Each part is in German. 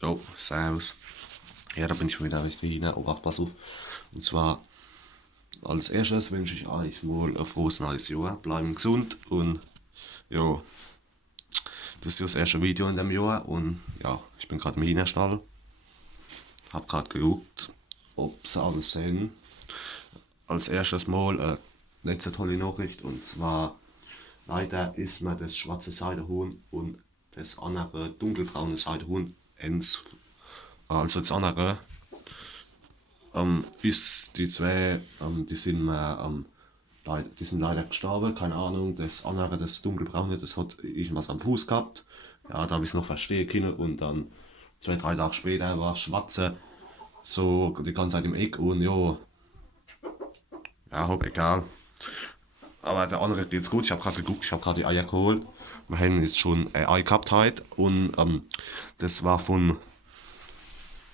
Jo, servus. Ja, da bin ich schon wieder richtig hin. Oh, ach, pass auf. Und zwar, als erstes wünsche ich euch wohl ein frohes neues Jahr. Bleiben gesund und ja, das ist ja das erste Video in dem Jahr. Und ja, ich bin gerade im Hühnerstall. Hab gerade geguckt, ob sie alles sehen. Als erstes mal nicht so tolle Nachricht. Und zwar, leider ist mir das schwarze Seidehuhn und das andere dunkelbraune Seidehuhn ends. Also das andere ist die zwei, die sind mir, die sind leider gestorben, keine Ahnung. Das andere, das dunkelbraune, das hat irgendwas am Fuß gehabt. Ja, da habe ich es noch verstehen können. Und dann 2, 3 Tage später war Schwarze so die ganze Zeit im Eck und ja, hab egal. Aber der andere geht's gut. Ich habe gerade geguckt, ich habe gerade die Eier geholt. Wir haben jetzt schon ein Ei gehabt heute und das war von,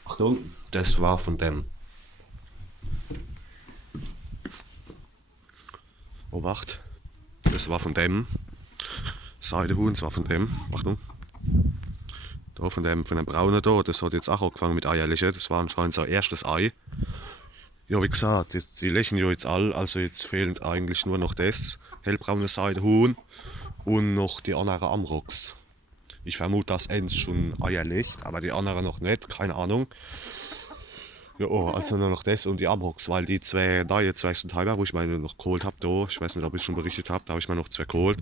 Achtung, das war von dem, oh wacht, das war von dem Seidehuhn, das war von dem, Achtung, da von dem braunen da, das hat jetzt auch angefangen mit Eierlichen, das war anscheinend sein erstes Ei. Ja, wie gesagt, die lächeln ja jetzt all, also jetzt fehlt eigentlich nur noch das hellbraune Seidehuhn und noch die anderen Amroks. Ich vermute, dass eins schon Eier legt, aber die anderen noch nicht, keine Ahnung. Ja, oh, also nur noch das und die Amroks, weil die zwei neue zwei Teile, wo ich meine noch geholt habe, da, ich weiß nicht, ob ich schon berichtet habe, da habe ich mir noch zwei geholt.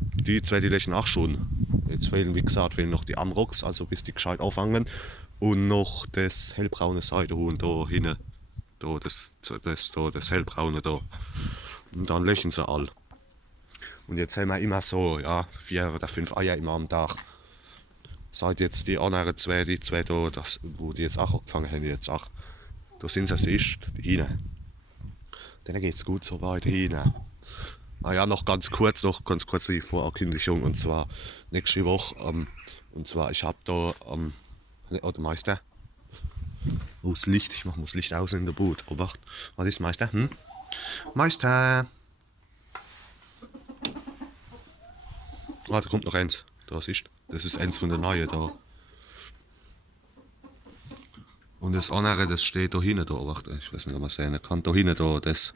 Die zwei, die lächeln auch schon. Jetzt fehlen, wie gesagt, fehlen noch die Amroks, also bis die gescheit auffangen. Und noch das hellbraune Seidehuhn da hinten. Da, das hellbraune da. Und dann lächeln sie all. Und jetzt haben wir immer so, ja, 4 oder 5 Eier immer am Tag. Seit jetzt die anderen zwei, die zwei da, das, wo die jetzt auch angefangen haben, jetzt auch. Da sind sie sicher, die Hühner. Denen geht's gut so weit, die Hühner. Naja, noch ganz kurz die Vorankündigung, und zwar nächste Woche, und zwar ich habe da, oder Meister, oh, das Licht, ich mache mal das Licht aus in der Boot, oh, wacht, was ist Meister, Meister! Ah, da kommt noch eins, das ist eins von der Neuen da. Und das andere, das steht da hinten da, wacht, ich weiß nicht, ob man sehen kann, da hinten da, das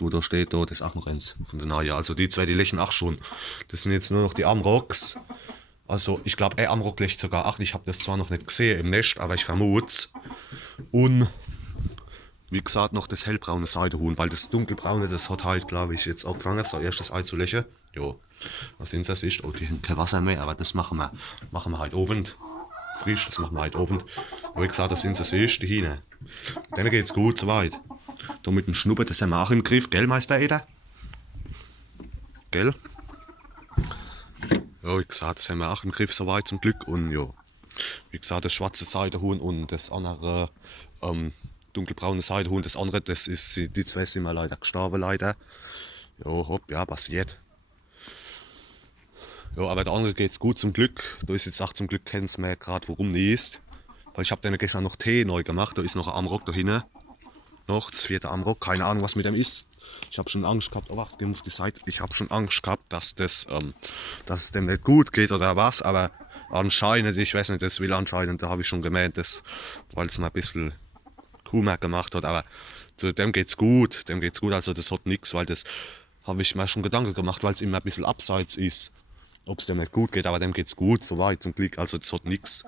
wo da steht, da, das ist auch noch eins von der Neuen. Also die zwei, die lächeln auch schon. Das sind jetzt nur noch die Amroks. Also ich glaube, ein Amrock legt sogar 8. Ich habe das zwar noch nicht gesehen im Nest, aber ich vermute. Und wie gesagt, noch das hellbraune Seidehuhn, weil das dunkelbraune, das hat halt, glaube ich, jetzt angefangen, so erstes Ei zu legen. Jo, was sind das ist? Oh, die haben kein Wasser mehr, aber das machen wir halt Abend. Frisch, das machen wir halt Abend. Aber wie gesagt, das sind sie ist, die Hühner. Denen geht's gut, soweit. Da mit dem Schnuppen, das haben wir auch im Griff, gell, Meister Eder? Gell? Ja, wie gesagt, das haben wir auch im Griff, soweit zum Glück. Und ja, wie gesagt, das schwarze Seidehuhn und das andere dunkelbraune Seidehuhn, das andere, das ist, die zwei sind mir leider gestorben, leider. Ja, hopp, ja, passiert. Ja, aber der andere geht's gut zum Glück. Da ist jetzt auch zum Glück kennen sie mehr gerade, warum nicht ist. Weil ich habe denen gestern noch Tee neu gemacht, da ist noch ein Amrock da hinten. Noch das vierte Amrock, keine Ahnung, was mit dem ist. Ich habe schon Angst gehabt, oh, geh auf die Seite. Ich habe schon Angst gehabt, dass dass es dem nicht gut geht oder was, aber anscheinend, ich weiß nicht, das will anscheinend, da habe ich schon gemeint, weil es mal ein bisschen Kummer gemacht hat, aber zu dem geht's gut, also das hat nichts, weil das habe ich mir schon Gedanken gemacht, weil es immer ein bisschen abseits ist, ob es dem nicht gut geht, aber dem geht's gut, soweit zum Glück, also das hat nichts.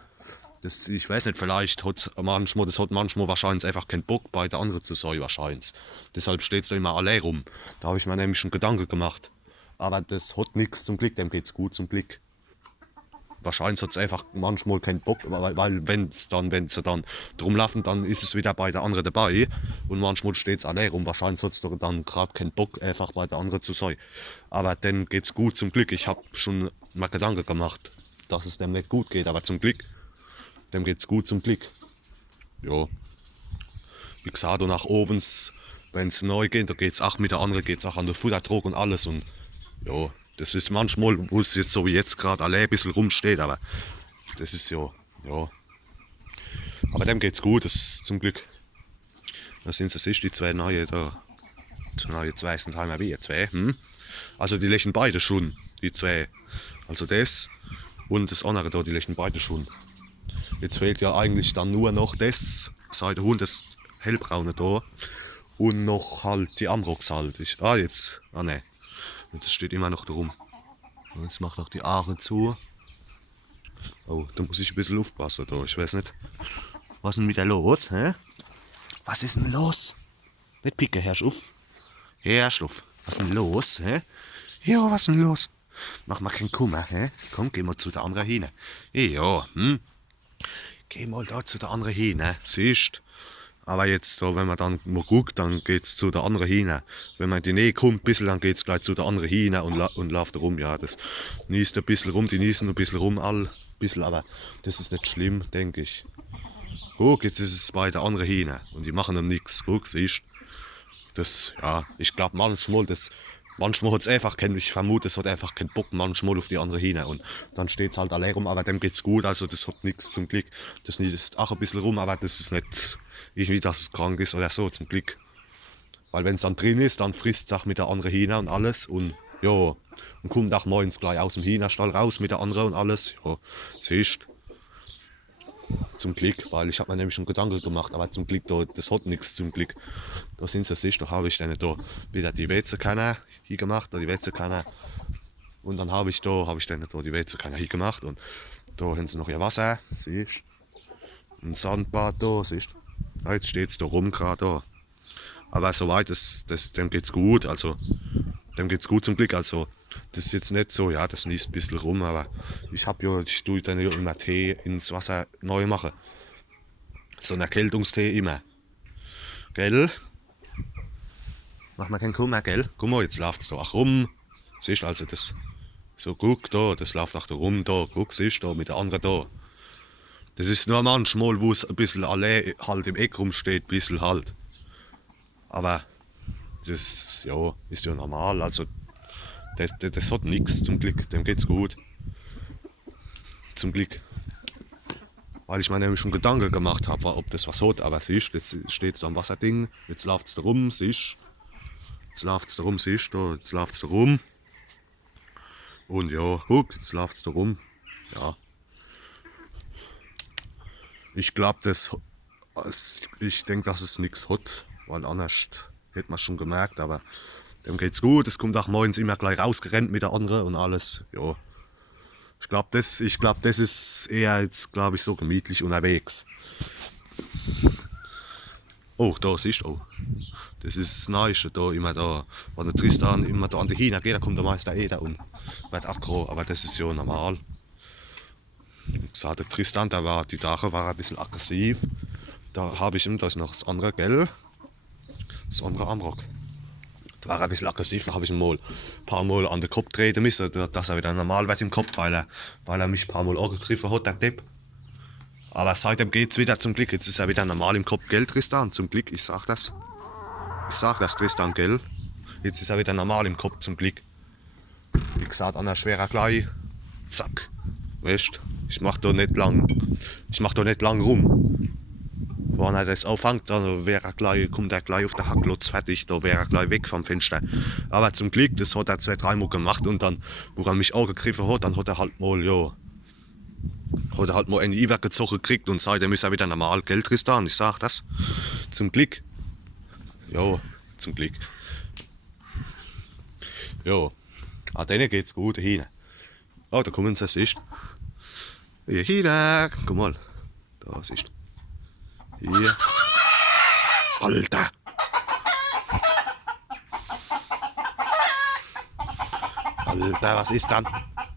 Das, ich weiß nicht, vielleicht hat das hat manchmal wahrscheinlich einfach keinen Bock bei der anderen zu sein, wahrscheinlich. Deshalb steht es da immer allein rum. Da habe ich mir nämlich schon Gedanken gemacht. Aber das hat nichts zum Glück, dem geht's gut zum Glück. Wahrscheinlich hat es einfach manchmal keinen Bock, weil wenn sie dann drum laufen, dann ist es wieder bei der anderen dabei. Und manchmal steht es allein rum. Wahrscheinlich hat es dann gerade keinen Bock, einfach bei der anderen zu sein. Aber dem geht's gut zum Glück. Ich habe schon mal Gedanken gemacht, dass es dem nicht gut geht, aber zum Glück. Dem geht's gut zum Glück. Ja. Wie gesagt, und nach oben, wenn es neu geht, da geht's auch mit der anderen, geht's auch an der Futtertrog und alles. Und ja, das ist manchmal, wo es jetzt so wie jetzt gerade allein ein bisschen rumsteht, aber das ist ja. Aber dem geht's gut, das ist zum Glück. Da sind es die zwei neue da. Die neue zwei sind halt wie zwei. Also die lächeln beide schon, die zwei. Also das und das andere da, die lächeln beide schon. Jetzt fehlt ja eigentlich dann nur noch das, seit der Hund, das hellbraune da. Und noch halt die Amrox halt. Ne. Und das steht immer noch da rum. Jetzt macht auch die Aare zu. Oh, da muss ich ein bisschen aufpassen da. Ich weiß nicht. Was ist denn wieder los, hä? Was ist denn los? Nicht picken, Herr Schuff. Herr Schluff, was ist denn los, hä? Ja, was ist denn los? Mach mal keinen Kummer, hä? Komm, geh mal zu der anderen hin. Ja, Geh mal da zu der anderen hin, siehst. Aber jetzt, da, wenn man dann mal guckt, dann geht's zu der anderen hin. Wenn man in die Nähe kommt, ein bisschen, dann geht's gleich zu der anderen hin und läuft rum. Ja, das niest ein bisschen rum, die niesen ein bisschen rum, ein bisschen, aber das ist nicht schlimm, denke ich. Guck, jetzt ist es bei der anderen hin und die machen dann nichts. Guck, siehst. Das, ja, ich glaube manchmal hat es einfach ich vermute, es hat einfach keinen Bock manchmal auf die andere hin. Und dann steht es halt allein rum, aber dem geht's gut, also das hat nichts zum Glück. Das ist auch ein bisschen rum, aber das ist nicht irgendwie, dass es krank ist oder so, zum Glück. Weil wenn es dann drin ist, dann frisst es auch mit der anderen hin und alles und ja, und kommt auch morgens gleich aus dem Hühnerstall raus mit der anderen und alles, ja, siehst. Zum Glück, weil ich habe mir nämlich schon Gedanken gemacht, aber zum Glück, das hat nichts zum Glück. Da sind sie sicher, da habe ich dann da wieder die Wetzekanne hier gemacht, die Wetzekanne. Und dann habe ich dann da die Wetzekanne hier gemacht und da haben sie noch ihr Wasser, siehst. Ein Sandbad da, siehst. Ja, jetzt steht es da rum gerade da. Aber soweit, dem geht's gut, also dem geht's gut zum Glück, also das ist jetzt nicht so, ja, das niest ein bisschen rum, aber ich tue dann ja immer Tee ins Wasser neu machen. So ein Erkältungstee immer. Gell? Mach mal keinen Kummer, gell? Guck mal, jetzt läuft's da auch rum. Siehst also das, so guck da, das läuft auch da rum, da, guck, siehst da, mit der anderen da. Das ist nur manchmal, wo es ein bisschen allein halt im Eck rumsteht, ein bisschen halt. Aber das, ja, ist ja normal, also das hat nichts zum Glück, dem geht's gut. Zum Glück. Weil ich mir nämlich schon Gedanken gemacht habe, ob das was hat, aber siehst, jetzt steht es da am Wasserding, jetzt läuft es da rum, siehst. Jetzt läuft es da rum, siehst du, jetzt läuft es da rum. Und ja, guck, jetzt läuft es da rum. Ja. Ich glaube, ich denke, dass es nichts hat, weil anders hätte man es schon gemerkt, aber dem geht's gut, es kommt auch morgens immer gleich rausgerannt mit der anderen und alles, ja. Ich glaube, das ist eher jetzt, glaube ich, so gemütlich unterwegs. Oh, da siehst du, oh. Das ist das Neueste, da immer da. Wenn der Tristan immer da an die Hühner geht, dann kommt der Meister da und wird aggro, aber das ist ja normal. Wie gesagt, der Tristan, die Tage war ein bisschen aggressiv. Da habe ich ihm, da ist noch das andere, gell? Das andere Amrock. Da war er ein bisschen aggressiv, da habe ich ihn mal ein paar Mal an den Kopf treten müssen, dass er wieder normal wird im Kopf, weil er mich ein paar Mal angegriffen hat, der Depp. Aber seitdem geht's wieder zum Glück, jetzt ist er wieder normal im Kopf, gell, Tristan? Zum Glück, ich sag das. Ich sag das, Tristan, gell? Jetzt ist er wieder normal im Kopf, zum Glück. Wie gesagt, an der schwerer gleich, zack. Weißt, ich mach da nicht lang rum. Wenn er das auffängt, also kommt er gleich auf der Hacklotz fertig, da wäre er gleich weg vom Fenster. Aber zum Glück, das hat er 2-3 Mal gemacht und dann, wo er mich angegriffen hat, dann hat er halt mal einen Iwer gezogen gekriegt und seitdem ist er wieder normal, gell, Tristan, ich sag das. Zum Glück. Ja, zum Glück. Ja, denen geht's gut, hin. Oh, da kommen sie, siehst du. Hier, guck mal. Da, siehst du. Hier. Alter! Alter, was ist dann?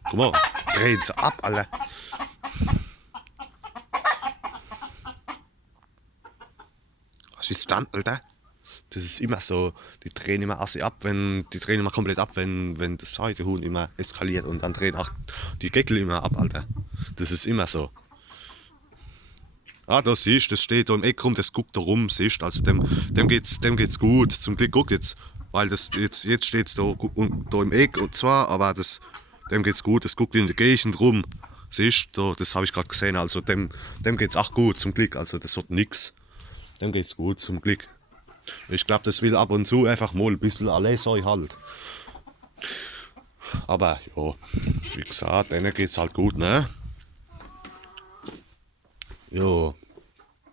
Guck mal, drehen sie ab, alle. Was ist dann, Alter? Das ist immer so, die drehen immer komplett ab, wenn das Seitenhuhn immer eskaliert und dann drehen auch die Geckel immer ab, Alter. Das ist immer so. Ah, da siehst du, das steht da im Eck rum, das guckt da rum, siehst du, also dem geht's gut. Zum Glück, guck jetzt, weil jetzt steht es da im Eck und zwar, aber dem geht's gut, das guckt in der Gegend rum, siehst du, das habe ich gerade gesehen, also dem geht's auch gut, zum Glück, also das hat nix. Dem geht's gut, zum Glück. Ich glaube, das will ab und zu einfach mal ein bisschen allein sein halt. Aber ja, wie gesagt, denen geht's halt gut, ne? Jo.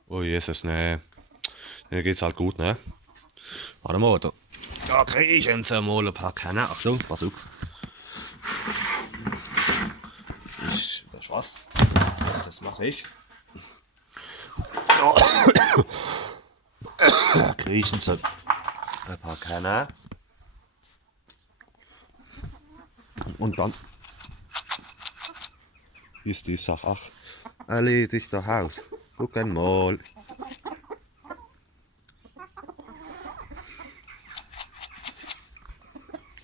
Oh Jesus, ne. Denen geht's halt gut, ne? Warte mal, da kriegen sie mal ein paar Kanne. Achtung, pass auf. Das was? Das mache ich. Da kriegen sie ein paar Kanne. Und dann ist die Sache auch erledigt, das Haus. Guck mal.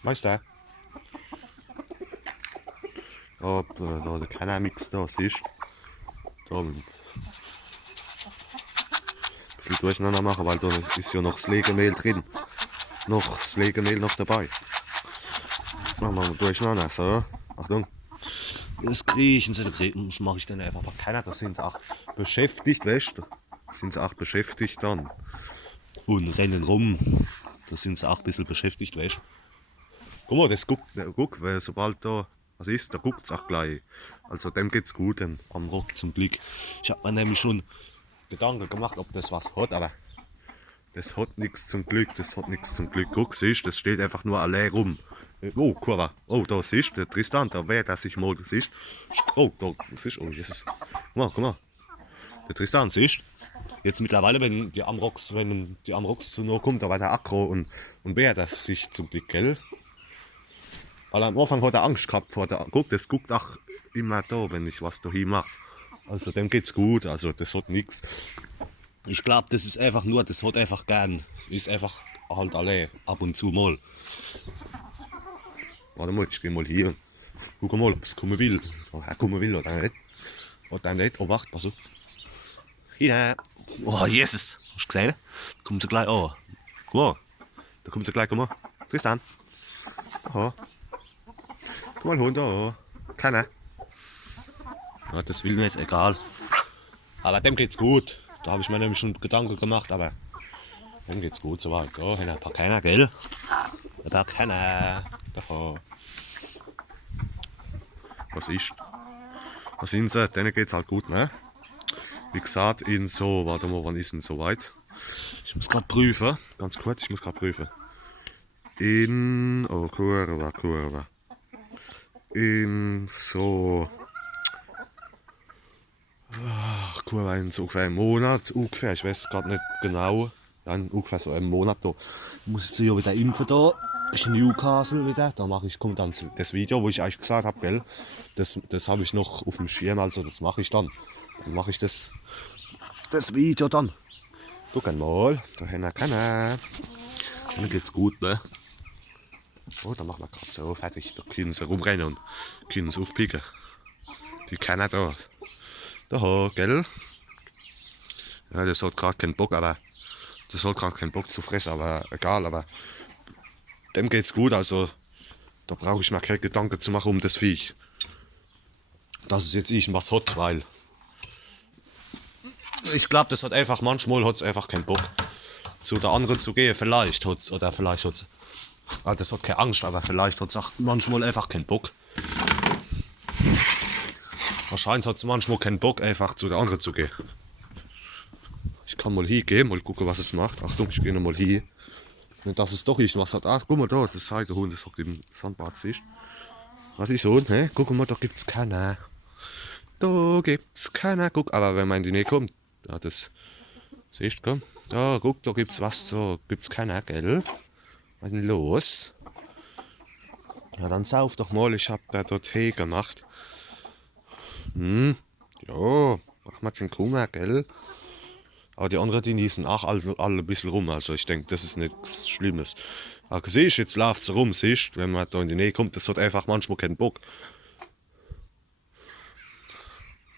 Weißt du? Ob da der Kanamix da siehst. Da ein bisschen durcheinander machen, weil da ist ja noch das Legemehl drin. Noch das Legemehl noch dabei. Machen wir mal durcheinander. So, Achtung. Das kriechen sie, da mache ich dann einfach mal keiner. Da sind sie auch beschäftigt, weißt du? Da sind sie auch beschäftigt dann. Und rennen rum. Da sind sie auch ein bisschen beschäftigt, weißt du? Guck mal, das guck, weil sobald da was ist, da guckt es auch gleich. Also dem geht's gut, dem am Rock zum Glück. Ich habe mir nämlich schon Gedanken gemacht, ob das was hat, aber das hat nichts zum Glück, das hat nichts zum Glück. Guck, siehst, das steht einfach nur allein rum. Oh, Kurva. Oh, da siehst der Tristan, da wehrt er sich mal, siehst. Oh, da siehst, oh Jesus. Guck mal. Der Tristan, siehst. Jetzt mittlerweile, wenn die Amrox zu nah kommt, da war der aggro und wehrt er sich zum Glück, gell? Weil am Anfang hat er Angst gehabt vor der. Guck, das guckt auch immer da, wenn ich was dahin mache. Also dem geht's gut, also das hat nichts. Ich glaube, das ist einfach nur, das hat einfach gern. Ist einfach halt allein, ab und zu mal. Warte mal, ich geh mal hier. Guck mal, ob es kommen will. Er kommen will oder nicht. Oder nicht. Oh, warte, pass auf. Hier. Oh, Jesus. Hast du gesehen? Da kommt sie gleich an. Guck mal. Da kommt sie gleich, guck mal. Tristan. Aha. Guck mal, Hund da. Kleiner. Ja, das will nicht, egal. Aber dem geht's gut. Da habe ich mir nämlich schon Gedanken gemacht, aber dem geht's gut soweit. Da haben ein paar Kenner, gell? Ein paar Kenner. Da. Was ist? Was sind sie? Denen geht's halt gut, ne? Wie gesagt, in so, warte mal, wann ist denn soweit? Ich muss gerade prüfen, ganz kurz, ich muss gerade prüfen. Oh, Kurva. In so, Kurva, in so ungefähr einem Monat, ungefähr, ich weiß gerade nicht genau. Ja, ungefähr so einen Monat, da muss ich sie ja wieder impfen da. Ich in Newcastle wieder, da kommt dann das Video, wo ich euch gesagt habe, gell, das habe ich noch auf dem Schirm, also das mache ich dann. Dann mache ich das Video dann. Guck mal, da haben wir keiner. Mir geht's gut, ne? Oh, dann machen wir gerade so fertig. Da können sie rumrennen und können sie aufpicken. Die kennen da. Da, gell? Ja, das hat gerade keinen Bock, aber das hat gerade keinen Bock zu fressen, aber egal, aber dem geht's gut, also da brauche ich mir keine Gedanken zu machen um das Viech. Dass es jetzt irgendwas hat, weil ich glaube, das hat einfach, manchmal hat es einfach keinen Bock zu der anderen zu gehen, vielleicht hat es, oder vielleicht hat es, das hat keine Angst, aber vielleicht hat es auch manchmal einfach keinen Bock. Wahrscheinlich hat es manchmal keinen Bock, einfach zu der anderen zu gehen. Ich kann mal hingehen, mal gucken, was es macht. Achtung, ich gehe noch mal hier. Nicht, dass es doch irgendwas hat. Ach, guck mal da, das Zeigehund, das hockt im Sandbad, siehst du? Was ist so, ne? Guck mal, da gibt's keiner. Da gibt's keiner. Guck, aber wenn man in die Nähe kommt, ja, das, siehst du, komm. Da, guck, da gibt's was, so, gibt's keiner, gell? Was ist denn los? Ja, dann sauf doch mal, ich hab da dort Tee gemacht. Ja, mach mal keinen Kummer, gell? Aber die anderen, die niesen auch alle ein bisschen rum, also ich denke, das ist nichts Schlimmes. Aber siehst, jetzt läuft rum, siehst, wenn man da in die Nähe kommt, das hat einfach manchmal keinen Bock.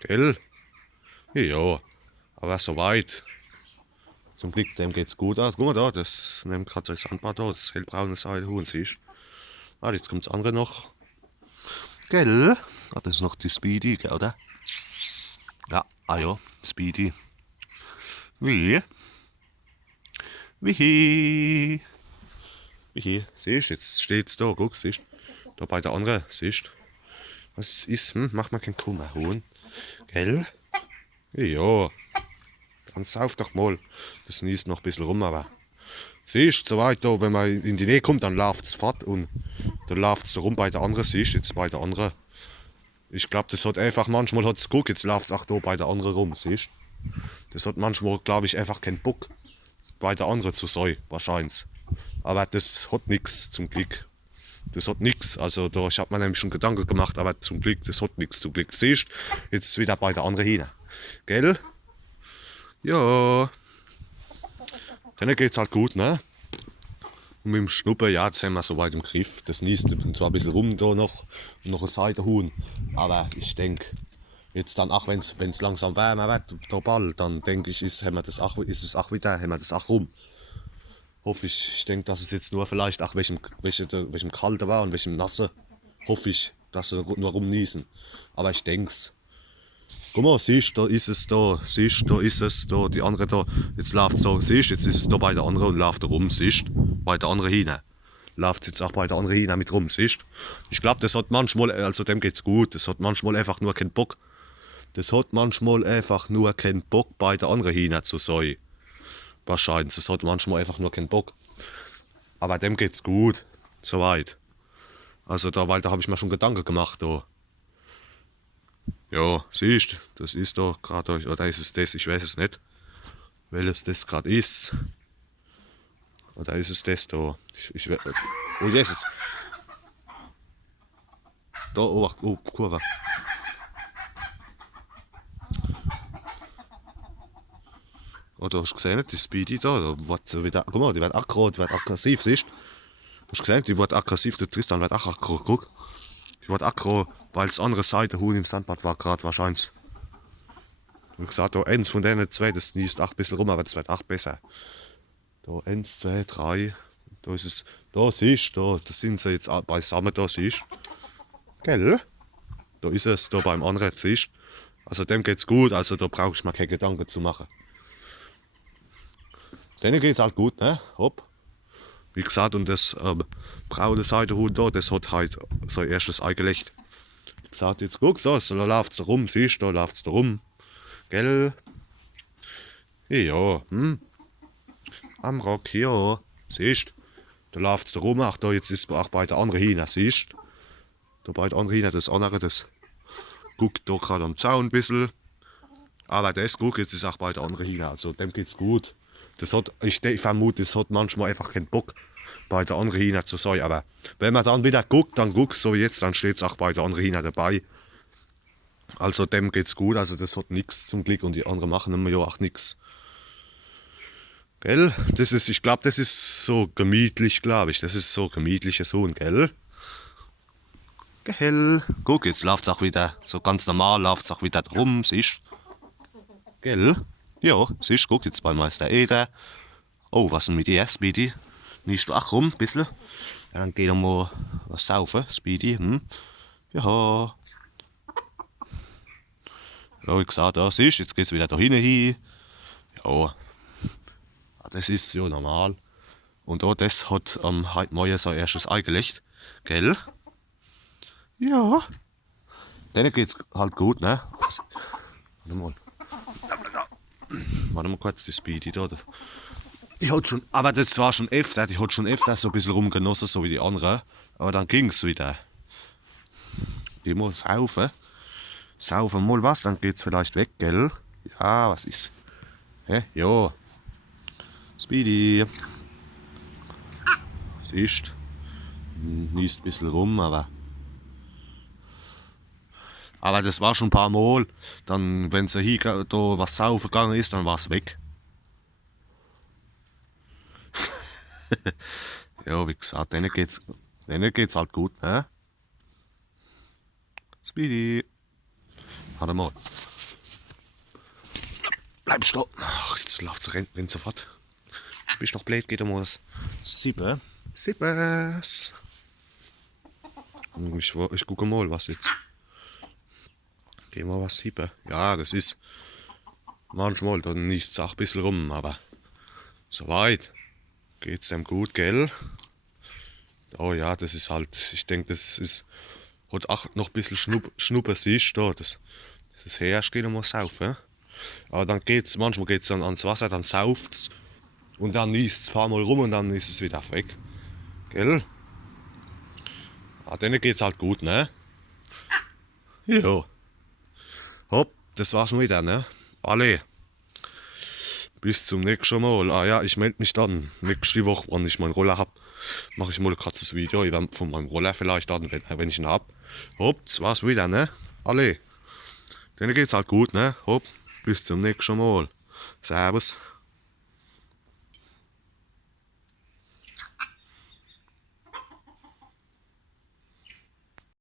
Gell? Ja, aber soweit. Zum Glück, dem geht's gut aus. Guck mal da, das nimmt gerade so ein Sandbad da, das hellbraune Seidehuhn, siehst. Ah, jetzt kommt das andere noch. Gell? Ah, das ist noch die Speedy, gell, oder? Ja, ah ja, Speedy. Wie? Wie? Siehst, jetzt steht's da, guck, siehst. Da bei der anderen, siehst. Was ist, mach mal keinen Kummer, Huhn. Gell? Ja, dann sauf doch mal. Das niest noch ein bisschen rum, aber siehst so weit da, wenn man in die Nähe kommt, dann läuft's fort und dann läuft's so rum bei der anderen, siehst jetzt bei der anderen. Ich glaube, das hat einfach manchmal hat's guck, jetzt läuft's auch da bei der anderen rum, siehst. Das hat manchmal, glaube ich, einfach keinen Bock bei der anderen zu sein, wahrscheinlich. Aber das hat nix zum Glück. Das hat nix. Also da, ich habe mir nämlich schon Gedanken gemacht, aber zum Glück, das hat nix zum Glück. Siehst, jetzt wieder bei der anderen hin. Gell? Ja. Dann geht's halt gut, ne? Und mit dem Schnuppen, ja, das haben wir soweit im Griff. Das niest zwar ein bisschen rum da noch und noch eine Seite huhn. Aber ich denke, jetzt dann auch, wenn's langsam wärmer wird, der Ball, dann denke ich, ist es auch wieder, haben wir das auch rum. Hoffe ich. Ich denke, dass es jetzt nur vielleicht auch welchem Kalte war und welchem Nasse. Hoffe ich, dass sie nur rumniesen. Aber ich denk's. Guck mal, siehst, da ist es da. Siehst, da ist es da. Die andere da. Jetzt läuft so. Siehst, jetzt ist es da bei der anderen und läuft da rum. Siehst, bei der anderen hin. Läuft jetzt auch bei der anderen hin mit rum. Siehst. Ich glaube, das hat manchmal, also dem geht's gut. Das hat manchmal einfach nur keinen Bock. Das hat manchmal einfach nur keinen Bock bei der anderen hin zu sein. Wahrscheinlich. Das hat manchmal einfach nur keinen Bock. Aber dem geht's gut. Soweit. Also da, weil da habe ich mir schon Gedanken gemacht. Da. Ja, siehst, das ist doch gerade, oder ist es das? Ich weiß es nicht. Welches das gerade ist. Oder ist es das da? Oh, Jesus. Da, oh, Kurve. Oh, da hast du gesehen, die Speedy da wird wieder, guck mal, die wird aggro, die wird aggressiv, siehst du? Hast du gesehen, die wird aggressiv, der Tristan wird auch aggro, guck. Die wird aggro, weil das andere Seite Huhn im Sandbad war gerade wahrscheinlich. Wie gesagt, da eins von denen zwei, das niest auch ein bisschen rum, aber das wird auch besser. Da 1, 2, 3, da ist es, da siehst du, da sind sie jetzt beisammen, da siehst du. Gell? Da ist es, da beim anderen, siehst du. Also dem geht's gut, also da brauche ich mir keine Gedanken zu machen. Denen geht's halt gut, ne? Hopp. Wie gesagt, und das braune Seidenhuhn da, das hat halt sein erstes Ei gelegt. Wie gesagt, jetzt guck, so, da läuft's da rum, siehst du, da läuft's da rum. Gell? Ja, am Rock hier, siehst du, da läuft's da rum, ach da, jetzt ist auch bei der anderen hin, siehst du. Da bei der anderen hin, das andere, das guckt da gerade am Zaun ein bisschen. Aber das, guck, jetzt ist auch bei der anderen hin, also dem geht's gut. Das hat, ich vermute, das hat manchmal einfach keinen Bock, bei der anderen hin zu sein. Aber wenn man dann wieder guckt, dann guckt, so wie jetzt, dann steht's auch bei der anderen hin dabei. Also dem geht's gut, also das hat nichts zum Glück und die anderen machen immer ja auch nichts. Gell? Das ist, ich glaube, das ist so gemütlich, glaube ich. Das ist so gemütliches Huhn, gell? Gell? Guck, jetzt läuft's auch wieder, so ganz normal läuft's auch wieder drum, siehst? Gell? Ja, siehst, guck, jetzt bei Meister Eder. Oh, was denn mit dir, Speedy? Nicht du auch rum, ein bisschen? Ja, dann geh doch mal was saufen, Speedy, Ja. Ja, wie gesagt, da siehst, jetzt geht's wieder da hin. Ja. Das ist ja normal. Und da, das hat heute Morgen sein erstes Ei gelegt. Gell? Ja. Denen geht's halt gut, ne? Warte mal. Warte mal kurz, die Speedy da. Ich hatte schon, aber das war schon öfter, die hat schon öfter so ein bisschen rumgenossen, so wie die anderen. Aber dann ging's wieder. Die muss saufen. Saufen mal was, dann geht's vielleicht weg, gell? Ja, was ist? Hä? Ja. Speedy. Siehst, niest ein bisschen rum, aber das war schon ein paar Mal. Dann, wenn sie hier da was saufen gegangen ist, dann war es weg. Ja, wie gesagt, denen geht's halt gut, ne? Speedy. Warte mal. Bleib stehen. Ach, jetzt läuft sie, rennt sofort. Bist noch blöd, geht um was. Sieben. Siebes. Ich gucke mal, was jetzt. Gehen wir was sieben. Ja, das ist manchmal, dann niest es auch ein bisschen rum, aber soweit geht's dem gut, gell? Oh ja, das ist halt, ich denke, das ist, hat auch noch ein bisschen Schnuppe, siehst du, das herrscht, geht mal saufen. Aber dann geht's, manchmal geht's dann ans Wasser, dann sauft's und dann niest es ein paar Mal rum und dann ist es wieder weg. Gell? Ja, denen geht's halt gut, ne? Jo. Hopp, das war's schon wieder, ne? Alle. Bis zum nächsten Mal. Ah ja, ich melde mich dann nächste Woche, wenn ich meinen Roller hab. Mache ich mal ein kurzes Video von meinem Roller vielleicht dann, wenn ich ihn hab. Hopp, das war's wieder, ne? Alle. Denen geht's halt gut, ne? Hopp, bis zum nächsten Mal. Servus.